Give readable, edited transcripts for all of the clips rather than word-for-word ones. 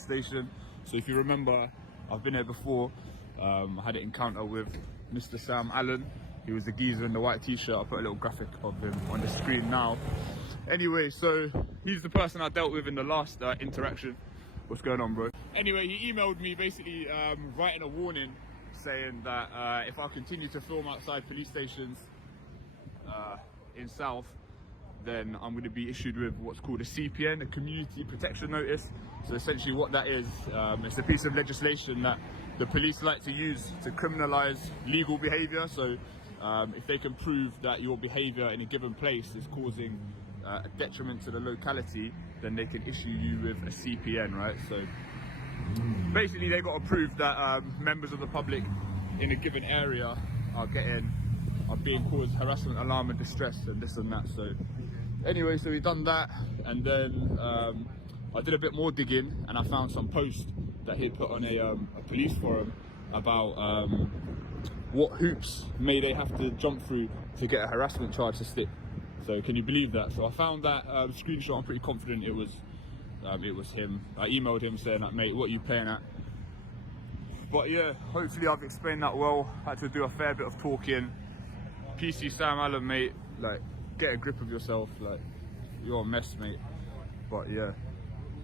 station. So if you remember, I've been here before. I had an encounter with Mr. Sam Allen. He was the geezer in the white t-shirt. I'll put a little graphic of him on the screen now. Anyway, so he's the person I dealt with in the last interaction. What's going on, bro? Anyway, he emailed me basically writing a warning saying that if I continue to film outside police stations in South, then I'm going to be issued with what's called a CPN, a Community Protection Notice. So essentially what that is, it's a piece of legislation that the police like to use to criminalise legal behaviour. So if they can prove that your behaviour in a given place is causing a detriment to the locality, then they can issue you with a CPN, right? So basically they got to prove that members of the public in a given area are being caused harassment, alarm and distress and this and that. So anyway, so we've done that, and then I did a bit more digging and I found some posts that he'd put on a police forum about what hoops may they have to jump through to get a harassment charge to stick. So can you believe that? So I found that screenshot. I'm pretty confident it was him. I emailed him saying that, mate, what are you playing at? But yeah, hopefully I've explained that well. Had to do a fair bit of talking. PC Sam Allen, mate, like, get a grip of yourself, like, you're a mess, mate. But yeah.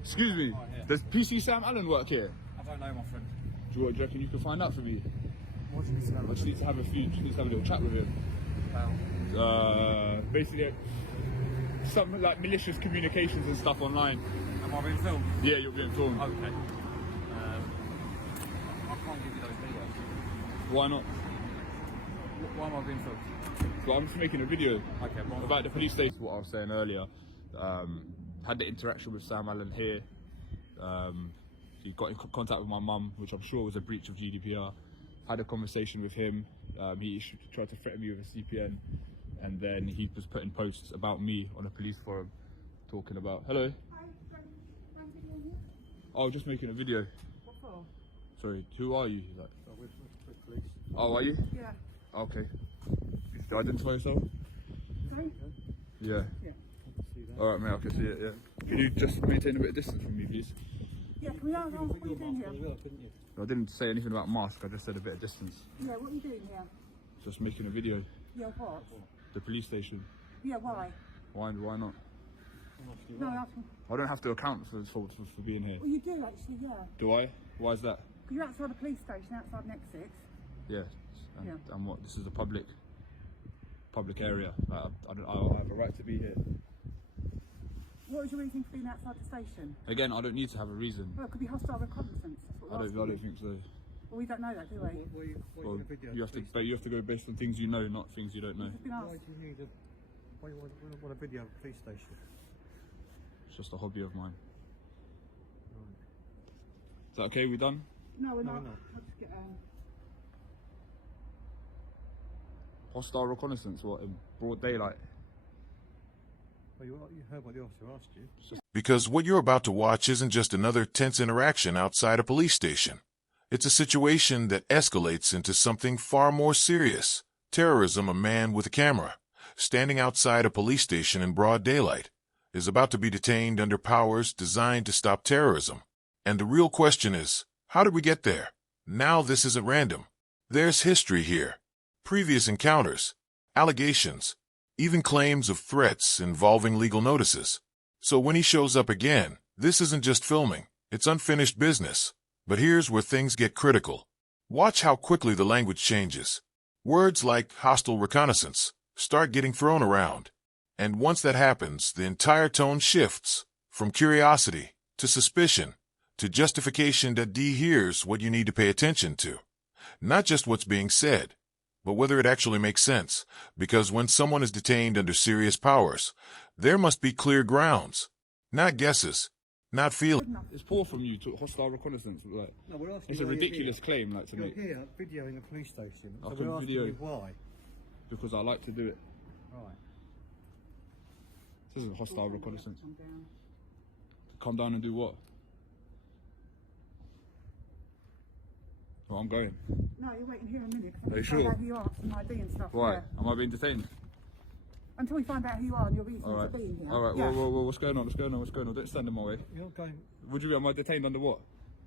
Excuse me, does PC Sam Allen work here? I don't know, my friend. Do you reckon you can find out for me? What do you say? I just need to have a little chat with him. Basically, some like malicious communications and stuff online. Am I being filmed? Yeah, you're being filmed. Okay. I can't give you those details. Why not? Why am I being filmed? Well, I'm just making a video Okay, about the police station. What I was saying earlier, had the interaction with Sam Allen here. He got in contact with my mum, which I'm sure was a breach of GDPR. Had a conversation with him. He tried to threaten me with a CPN, and then he was putting posts about me on a police forum, talking about. Hello. Oh, just making a video. What for? Sorry, who are you? Like, With police. oh, are you? Yeah. Okay. Do you identify yourself? Sorry? Yeah. Yeah. Alright, mate, I can see it, yeah. Can you just maintain a bit of distance from me, please? Yeah, can we ask what are you doing here? I didn't say anything about mask, I just said a bit of distance. Yeah, what are you doing here? Just making a video. Yeah, what? The police station. Yeah, why? Why not? No, asking. I don't have to account for being here. Well, you do actually, yeah. Do I? Why is that? Because you're outside the police station, outside an exit. Yeah. And, Yeah. and what? This is a public area. I have a right to be here. What is your reason for being outside the station? Again, I don't need to have a reason. Well, it could be hostile reconnaissance. That's what we're I asking don't you. think so. Well, we don't know that, do we? Well, you have to go based on things you know, not things you don't know. We've been asked. Why do you need a... Why do you want a video of a police station? It's just a hobby of mine. Is that okay? We done? No, we're not. we're not. I'll just get Hostile reconnaissance, what, in broad daylight? Well, you heard what the officer asked you. Because what you're about to watch isn't just another tense interaction outside a police station. It's a situation that escalates into something far more serious. Terrorism. A man with a camera, standing outside a police station in broad daylight, is about to be detained under powers designed to stop terrorism. And the real question is, how did we get there? Now this isn't random. There's history here. Previous encounters, allegations, even claims of threats involving legal notices. So when he shows up again, this isn't just filming, it's unfinished business. But here's where things get critical. Watch how quickly the language changes. Words like hostile reconnaissance start getting thrown around. And once that happens, the entire tone shifts from curiosity to suspicion to justification that here's what you need to pay attention to. Not just what's being said, but whether it actually makes sense, because when someone is detained under serious powers, there must be clear grounds, not guesses, not feelings. It's poor from you to hostile reconnaissance. Like, No, we're asking it's a why you're ridiculous here. claim, like, to You're make. here videoing a police station, I so can we're asking video- you why. Because I like to do it. Right. This isn't hostile reconnaissance. Come down. Come down and do what? Well, I'm going. No, you're waiting here a minute. Are you Find sure? out who you are, some ID and stuff. Why? Yeah. Am I being detained? Until we find out who you are and your reason Alright. for being here. Alright, Yeah. well, what's going on? What's going on? Don't stand in my way. You're not going... Would you be? Am I detained under what?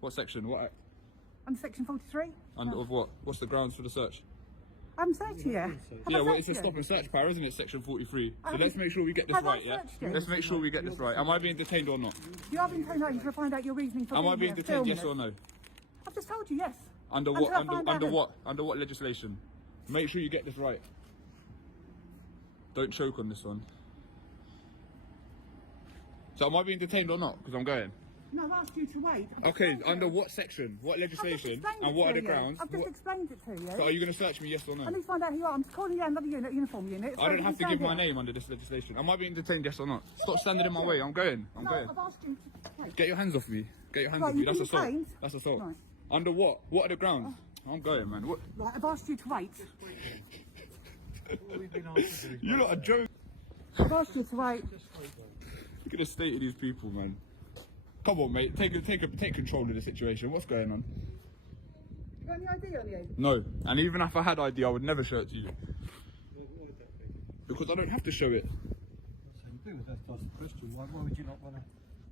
What section? What act? Under section 43? Under of what? What's the grounds for the search? I haven't searched you yet. Yeah, well, it's a stop and search power, isn't it? Section 43. So let's make sure we get this Have I right, yeah? searched you? Let's make sure we get this right. Am I being detained or not? You are being detained to find out your reasoning for Am I being being here, detained, yes filming or it. no? I've just told you yes. Under what? Until I find out Under who. what? Under what legislation? Make sure you get this right. Don't choke on this one. So am I being detained or not? Because I'm going. No, I've asked you to wait. Okay, under what section? What legislation? And what are the grounds? I've just explained it to you. So are you going to search me, yes or no? I need to find out who you are. I'm calling down another unit, uniform unit. I don't have to give my name under this legislation. Am I being detained, yes or not? Stop standing in my way. I'm going. I'm No, going. I've asked you to wait. Get your hands off me. Get your hands Right, off me. you've That's been assault. detained? That's assault. Right. Under what? What are the grounds? I'm going, man. What? Right, I've asked you to wait. What we've been asked to do is You're not a joke. I've asked you to wait. Look at the state of these people, man. Come on, mate. Take control of the situation. What's going on? You got any ID on you? No. And even if I had ID, I would never show it to you. What would that be? Because I don't have to show it. So you do, that's the question. Why would you not want to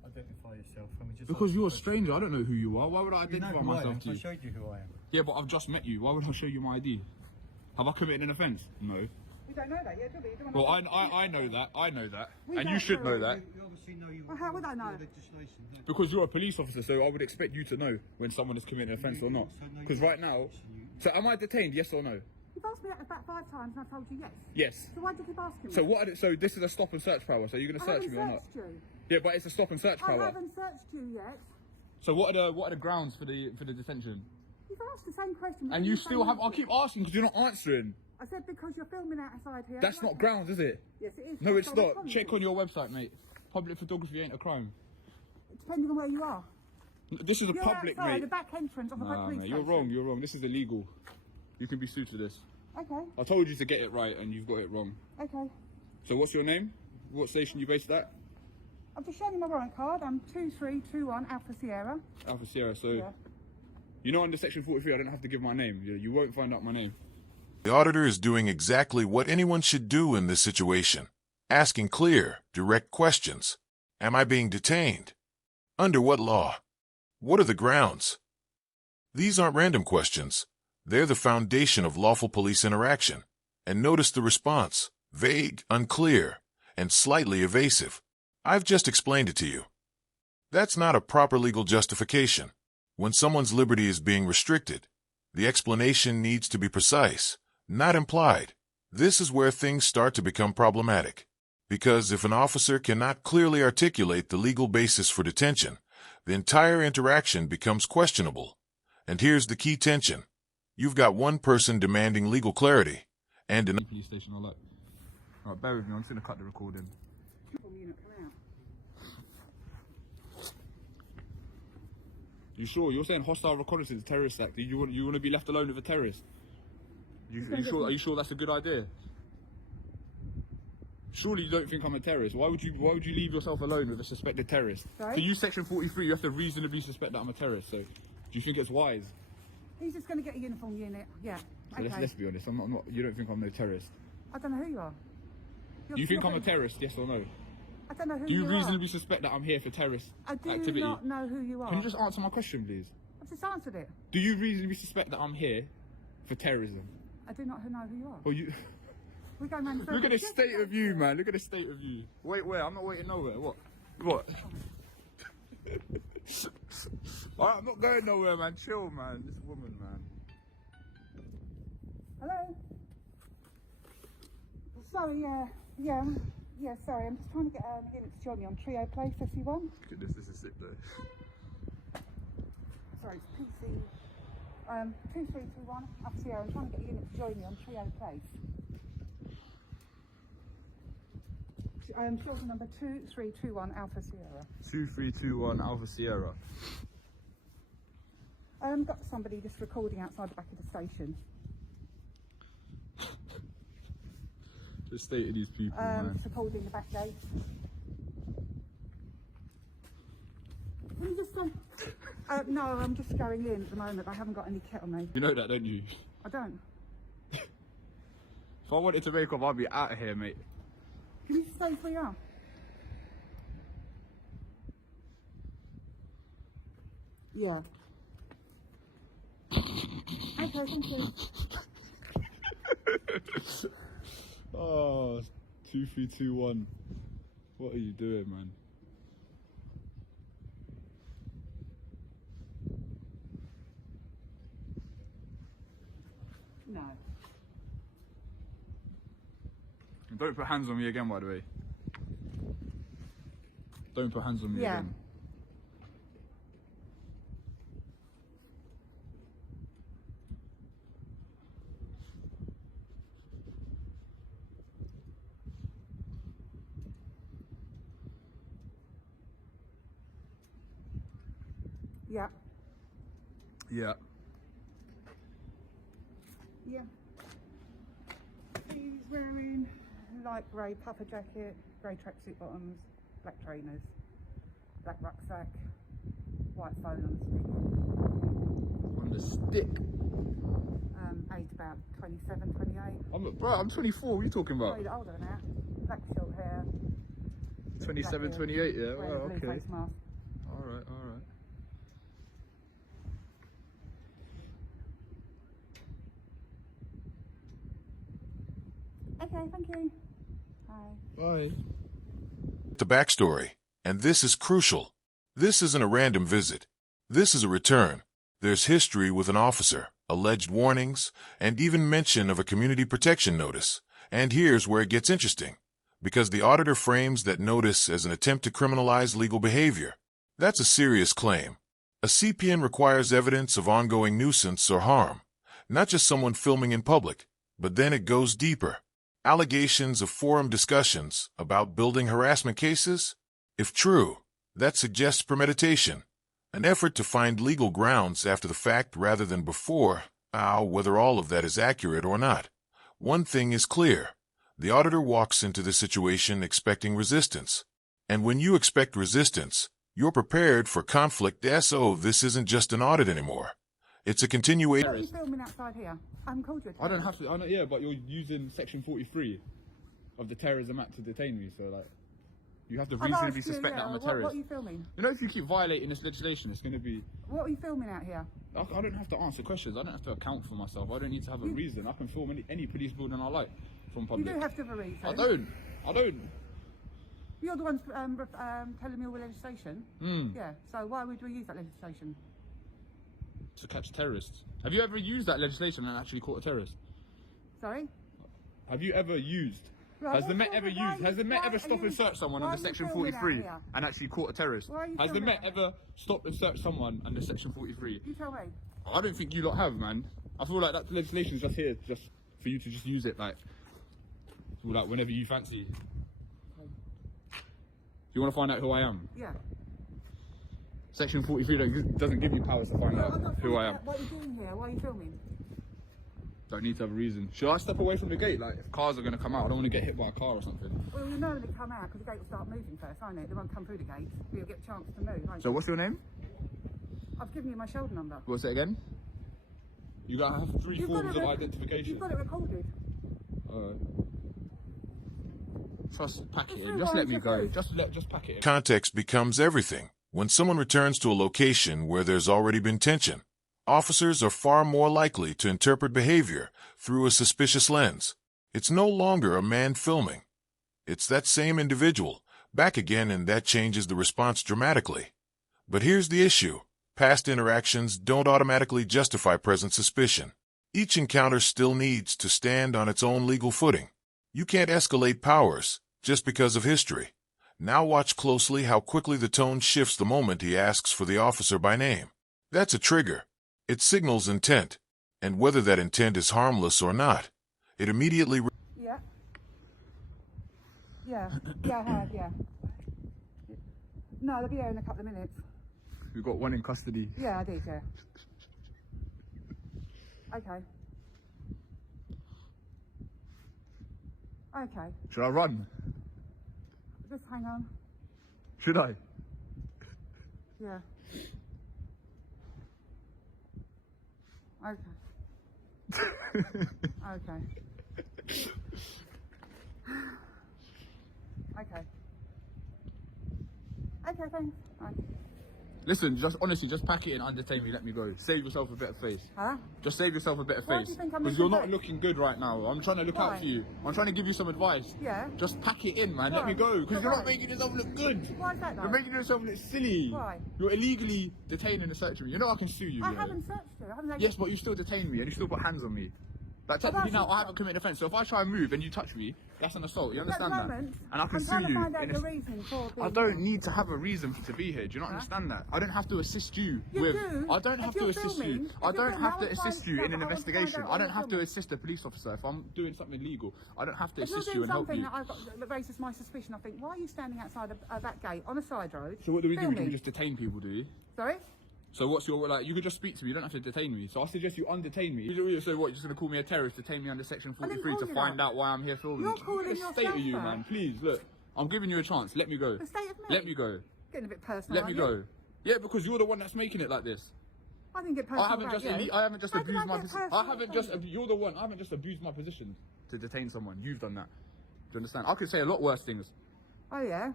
identify yourself? I mean, just Because ask you're a the question. stranger. I don't know who you are. Why would I You know identify who I myself am. to I you? showed you who I am. Yeah, but I've just met you. Why would I show you my ID? Have I committed an offence? No. We don't know that yet, do we? You don't Well, wanna- I know that. I know that. We And you don't should know know. that. You obviously know you. Well, how would I know? Legislation, don't you? Because you're a police officer, so I would expect you to know when someone has committed an offence or not. Because right now, so am I detained? Yes or no? You've asked me that about 5 times and I've told you yes. Yes. So why do you keep asking me? So what? So this is a stop and search power. So you're going to I search haven't me or not? searched you. Yeah, but it's a stop and search I power. haven't searched you yet. So what are the grounds for the detention? You've asked the same question. And you still have. I'll keep asking because you're not answering. I said because you're filming outside here. That's not grounds, is it? Yes, it is. No, it's That's not. what I'm Check telling on you. your website, mate. Public photography ain't a crime. Depending on where you are. This is a You're public, outside mate. the back entrance of a Nah, police mate, you're station. wrong. You're wrong. This is illegal. You can be sued for this. Okay, I told you to get it right, and you've got it wrong. okay. So what's your name? What station you based at? I've just shown you my warrant card. I'm 2321 Alpha Sierra. Alpha Sierra. So Yeah. you know under section 43, I don't have to give my name. You won't find out my name. The auditor is doing exactly what anyone should do in this situation, asking clear, direct questions. Am I being detained? Under what law? What are the grounds? These aren't random questions. They're the foundation of lawful police interaction. And notice the response: vague, unclear, and slightly evasive. I've just explained it to you. That's not a proper legal justification. When someone's liberty is being restricted, the explanation needs to be precise, not implied. This is where things start to become problematic. Because if an officer cannot clearly articulate the legal basis for detention, the entire interaction becomes questionable. And here's the key tension. You've got one person demanding legal clarity, and an Police station, all that. Alright, bear with me. I'm just gonna cut the recording. Uniform unit, come out. You sure? You're saying hostile reconnaissance terrorist act. You want to be left alone with a terrorist? Are you sure that's a good idea? Surely you don't think I'm a terrorist. Why would you leave yourself alone with a suspected terrorist? Sorry? To use section 43, you have to reasonably suspect that I'm a terrorist. So, do you think it's wise? He's just going to get a uniform unit. Yeah. So Okay. let's be honest. I'm not. You don't think I'm no terrorist? I don't know who you are. Do you think I'm a terrorist? Yes or no? I don't know who Do you you reasonably are. suspect that I'm here for terrorist I do activity? not know who you are. Can you just answer my question, please? I've just answered it. Do you reasonably suspect that I'm here for terrorism? I do not know who you are. Or you? We're going round the Look at the circle. state of you, man. Look at the state of you. Wait, where? I'm not waiting nowhere. What? What? Alright, I'm not going nowhere, man. Chill, man. This woman, man. Hello? Sorry, yeah, sorry. I'm just trying to get unit to join me on Trio Place 51. Look at this. This is sick, though. Sorry, it's PC. 2321 up Sierra. I'm trying to get a unit to join me on Trio Place. Children number 2321 Alpha Sierra. 2321 Alpha Sierra. Got somebody just recording outside the back of the station. The state of these people, man. Just holding the back gate. Can you just no, I'm just going in at the moment. I haven't got any kit on me. You know that, don't you? I don't. If I wanted to make up, I'd be out of here, mate. Can you just stay where you are? Yeah. Okay, thank you. Oh, 2321. What are you doing, man? No. Don't put hands on me again, by the way. Don't put hands on me Yeah. again. Yeah. Yeah. Yeah. He's wearing light grey puffer jacket, grey tracksuit bottoms, black trainers, black rucksack, white phone On the stick. on the stick. Age about 27, 28. Bro, I'm 24. What are you talking Oh, about? you're older than that. Black short hair. 27, black 28, yeah? wearing Well, a blue okay. face mask. Alright, alright. Okay, thank you. Bye. Bye. The backstory, and this is crucial. This isn't a random visit. This is a return. There's history with an officer, alleged warnings, and even mention of a community protection notice. And here's where it gets interesting, because the auditor frames that notice as an attempt to criminalize legal behavior. That's a serious claim. A CPN requires evidence of ongoing nuisance or harm, not just someone filming in public, but then it goes deeper. Allegations of forum discussions about building harassment cases? If true, that suggests premeditation, an effort to find legal grounds after the fact rather than before. Whether all of that is accurate or not. One thing is clear. The auditor walks into the situation expecting resistance. And when you expect resistance, you're prepared for conflict. So this isn't just an audit anymore. It's a continuation. What are you filming outside here? I haven't called you. I don't have to, I know, yeah, but you're using section 43 of the Terrorism Act to detain me, so like, you have to reasonably suspect that I'm a terrorist. What are you filming? You know, if you keep violating this legislation, it's going to be... What are you filming out here? I don't have to answer questions, I don't have to account for myself, I don't need to have a reason. I can film any police building I like from public. You do have to have a reason. I don't. You're the ones telling me all the legislation? Yeah, so why would we use that legislation? To catch terrorists. Have you ever used that legislation and actually caught a terrorist? Sorry? Have you ever used? Right, Has the Met ever used? Has the Met ever stopped and searched someone under section 43 and actually caught a terrorist? Has the Met ever stopped and searched someone under section 43? You tell me. I don't think you lot have, man. I feel like that legislation is just here, just for you to just use it, like whenever you fancy. You want to find out who I am? Yeah. Section 43 doesn't give you powers to find out who I am. What are you doing here? Why are you filming? Don't need to have a reason. Should I step away from the gate? Like, if cars are going to come out, I don't want to get hit by a car or something. Well, you know when they come out, because the gate will start moving first, won't it? They won't come through the gate. You'll get a chance to move, won't So you? what's your name? I've given you my shoulder number. What's it again? You gotta have three forms of identification. You've got it recorded. Alright. Just pack it Just in. Just let me go. rewind Just pack it in. Context becomes everything. When someone returns to a location where there's already been tension, officers are far more likely to interpret behavior through a suspicious lens. It's no longer a man filming. It's that same individual, back again, and that changes the response dramatically. But here's the issue. Past interactions don't automatically justify present suspicion. Each encounter still needs to stand on its own legal footing. You can't escalate powers just because of history. Now watch closely how quickly the tone shifts the moment he asks for the officer by name. That's a trigger. It signals intent, and whether that intent is harmless or not, it immediately... Yeah. Yeah. Yeah, I have, yeah. No, they'll be there in a couple of minutes. We've got one in custody. Yeah, I did, yeah. Okay. Okay. Should I run? Just hang on. Should I? Yeah. Okay. Okay. Okay. Okay, thanks. Bye. Listen, just honestly, just pack it in, undertake me, let me go. Save yourself a bit of face. Huh? Just save yourself a bit of Why do face. you think I'm Because you're not looking looking good right now. I'm trying to look Why? out for you. I'm trying to give you some advice. Yeah. Just pack it in, man. Let me Why? go. Because But you're why? not making yourself look good. Why is that You're though? making yourself look silly. Why? You're illegally detaining and searching me. You know I can sue you. I know? haven't searched you. I haven't. Yes, but you still detain me and you still put hands on me. Like technically that's now I not- haven't committed offence. So if I try and move and you touch me, that's an assault. You At the understand that? moment, And I can I'm sue trying you. to find out in your a- reason for I being don't need to have a reason to be here. Do you not understand that? I don't have to assist you You with. do. I don't If have to you're assist filming- you. if I you're don't filming, have I to would assist find- you no, in but an I would find investigation. out I why don't you're have to filming. assist a police officer if I'm doing something legal. I don't have to If you're assist you doing and help something you. that raises my suspicion, I think, why are you standing outside a back gate on a side road? So what do we do? Do filming? we just detain people? Do you? Sorry? So what's your like? You could just speak to me. You don't have to detain me. So I suggest you undetain me. So what? You're just gonna call me a terrorist? Detain me under section I didn't 43 to call you find that. out why I'm here filming? You're calling The state yourself of you, that. man. Please look. I'm giving you a chance. Let me go. The state of me? Let me go. Getting a bit personal. Let me aren't you? go. Yeah, because you're the one that's making it like this. I didn't get personal. I haven't about just you. I haven't just How did abused I my get position. personal I haven't about just you? you're the one. I haven't just abused my position to detain someone. You've done that. Do you understand? I could say a lot worse things, Oh yeah.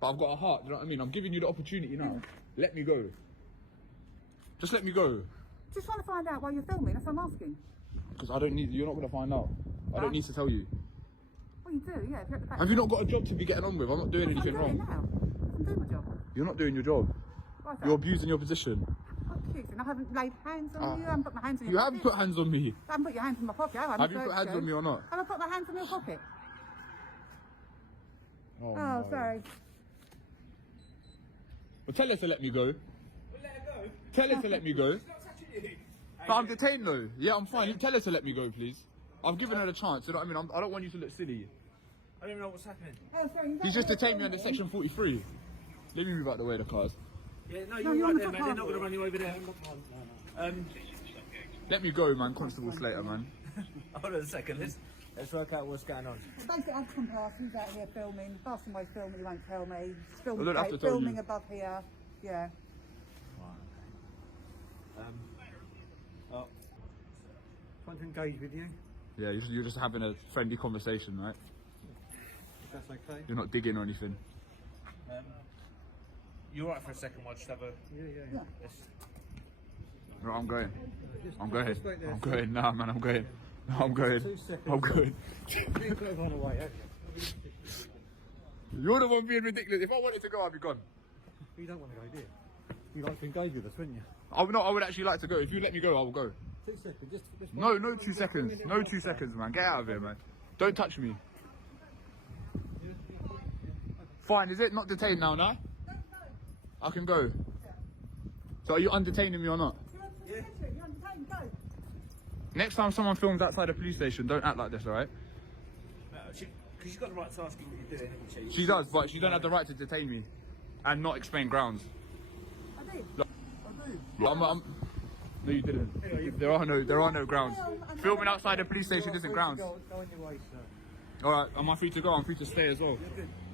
but I've got a heart. Do you know what I mean? I'm giving you the opportunity now. Let me go. Just let me go. Just trying to find out why you're filming. That's what I'm asking. Because I don't need. You're not gonna find out. I don't need to tell you. Well, you do. Yeah. If you're at the back. Have you not got a job to be getting on with? I'm not doing I'm anything doing it wrong. now. I'm doing my job. You're not doing your job. Why's that? You're abusing your position. I'm accusing. I haven't laid hands on you. I haven't put my hands in your You pocket. haven't put hands on me. I haven't put your hands in my pocket. Have you put hands on me or not? Have I put my hands in your pocket? Oh, Oh, no. sorry. Well, tell her to let me go. Let her go. Tell her to let me go. She's not touching you. But I'm detained though. Yeah, I'm fine. Tell her to let me go, please. I've given her the chance. You know what I mean? I don't want you to look silly. I don't even know what's happening. Oh, sorry. He's just detained me under section 43. Let me move out the way of the cars. Yeah, no, you're you're on right the there, man. They're not footpath. going to run you over there. Let me go, man. Constable Slater, man. Hold on a second. Let's work out what's going on. Basically, I've come past. He's out here filming. Passing away filming. He won't tell me. He's filming, I don't have to tell filming you. above here. Yeah. Oh. Trying to engage with you, Yeah, you're just having a friendly conversation, right? if that's okay. You're not digging or anything. You're right for a second. I'll just have a. Yeah. No, I'm going. I'm going. just wait there. I'm going. Nah, man, I'm going. No, I'm going. 2 seconds. I'm going. You could have gone away, haven't you? You're the one being ridiculous. If I wanted to go, I'd be gone. You don't want to go, do you? You like to engage with us, wouldn't you? I would actually like to go. If you let me go, I will go. 2 seconds, just No, no 2 seconds. No 2 seconds, man. Get out of here, man. Don't touch me. Fine, is it not detained now, nah? I can go. So are you undetaining me or not? You're entertained. Go. Next time someone films outside a police station, don't act like this, alright? Because she's got the right to ask you what you're doing, haven't she? She does, but she don't have the right to detain me and not explain grounds. I did. No, you didn't. There are no grounds. Filming outside a police station isn't grounds. Go on your way, sir. Alright, am I free to go? I'm free to stay as well.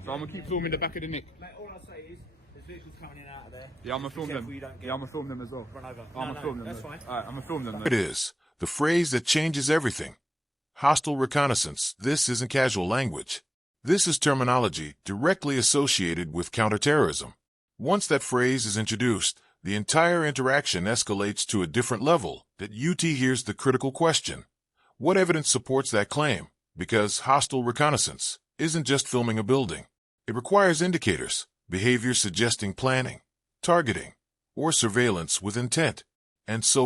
So I'm gonna keep filming the back of the Nick. Mate, all I'll say is there's vehicles coming in and out of there. Yeah, I'm gonna film Careful them. you don't get Yeah, I'm gonna film them as well. run over. I'm gonna film them. That's though. fine. Alright, I'm gonna film them. It is the phrase that changes everything. Hostile reconnaissance. This isn't casual language. This is terminology directly associated with counterterrorism. Once that phrase is introduced, the entire interaction escalates to a different level. That UT hears the critical question. What evidence supports that claim? Because hostile reconnaissance isn't just filming a building. It requires indicators, behavior suggesting planning, targeting, or surveillance with intent. And so